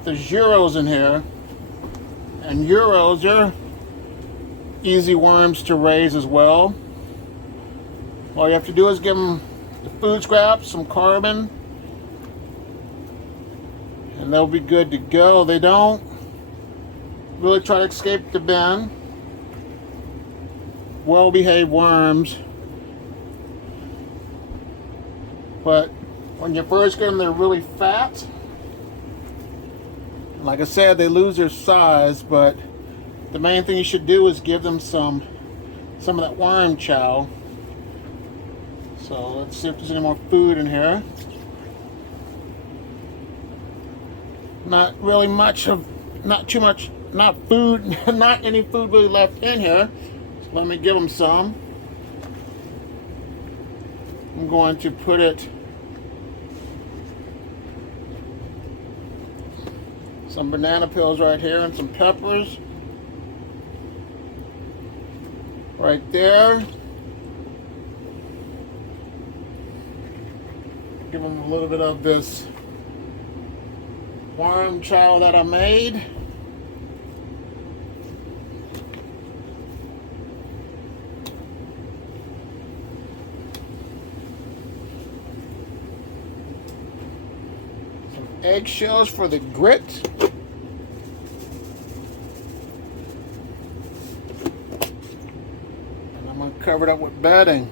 But there's Euros in here. And Euros are easy worms to raise as well. All you have to do is give them the food scraps, some carbon, and they'll be good to go. They don't really try to escape the bin. Well-behaved worms. But when you first get them, they're really fat. Like I said, they lose their size, but the main thing you should do is give them some of that worm chow. So let's see if there's any more food in here. Not really much of, not too much, not food, not any food really left in here. So let me give them some. I'm going to put it, some banana peels right here and some peppers right there. Give them a little bit of this worm chow that I made. Some eggshells for the grit. And I'm going to cover it up with bedding.